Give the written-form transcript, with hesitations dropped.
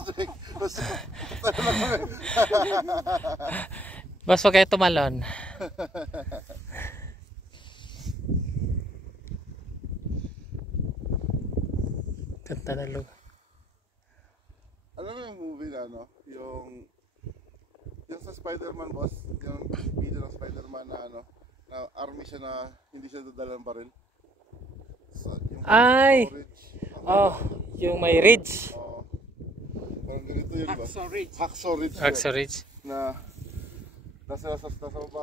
City. Bas, wag kayo tumalon. Ganda na lugar. Alam mo yung movie na ano? Yung sa Spider-Man, boss, yung video ng Spider-Man na ano, na army siya na hindi siya dadalang pa rin. So, yung ay! storage, Oh, yung may ridge. parang ganito yun ba? Hacksaw Ridge. Hacksaw Ridge. Hacksaw Ridge. Na nasa baba.